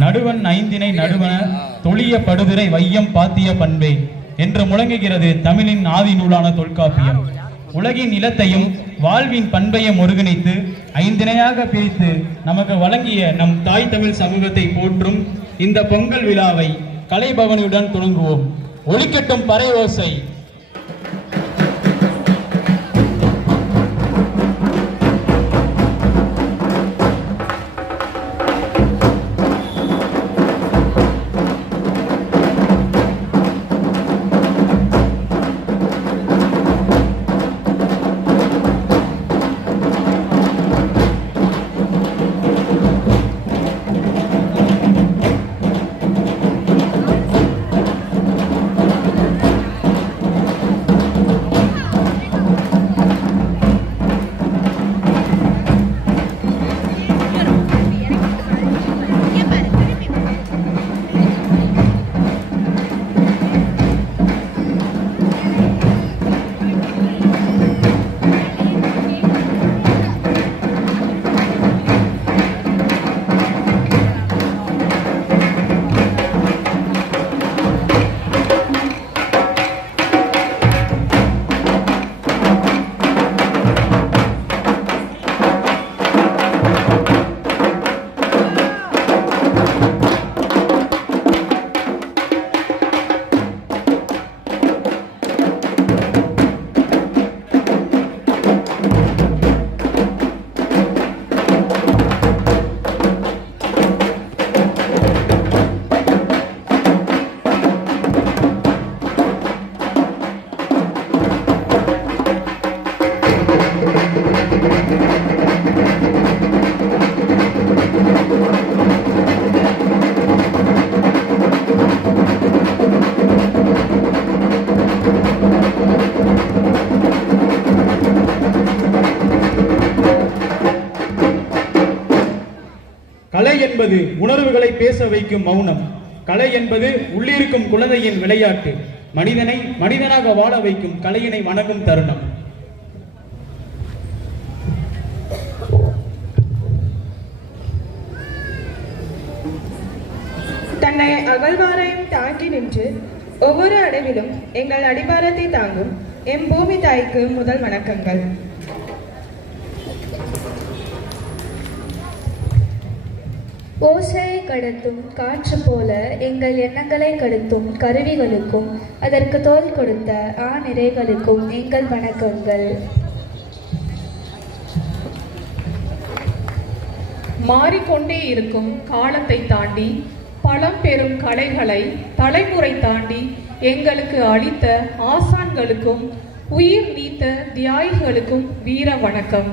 நடுவன் ஐந்தினை நடுவன தொழிய படுதிரை வையம் பாத்திய பண்பே என்று முழங்குகிறது தமிழின் ஆதி நூலான தொல்காப்பியம். உலகின் நிலத்தையும் வாழ்வின் பண்பையும் ஒருங்கிணைத்து ஐந்தினையாக பிரித்து நமக்கு வழங்கிய நம் தாய் தமிழ் சமூகத்தை போற்றும் இந்த பொங்கல் விழாவை கலைபவனியுடன் தொடங்குவோம். ஒலிக்கட்டும் பறை ஓசை. கலை என்பது உணர்வுகளை பேச வைக்கும் மௌனம். கலை என்பது உள்ளிருக்கும் குழந்தையின் விளையாட்டு. மனிதனை மனிதனாக வாழ வைக்கும் கலையினை வணங்கும் தருணம். தன்னை அகழ்வாரையும் தாங்கி நின்று ஒவ்வொரு அடைவிலும் எங்கள் அடிவாரத்தை தாங்கும் எம் பூமி தாய்க்கு முதல் வணக்கங்கள். ஓசையை கடத்தும் காற்று போல எங்கள் எண்ணங்களை கடத்தும் கருவிகளுக்கும் அதற்கு தோல் கொடுத்த நிறைகளுக்கும் எங்கள் வணக்கங்கள். மாறிக்கொண்டே இருக்கும் காலத்தை தாண்டி பலம் பெறும் கலைகளை தலைமுறை தாண்டி எங்களுக்கு அளித்த ஆசான்களுக்கும் உயிர் நீத்த தியாகிகளுக்கும் வீர வணக்கம்.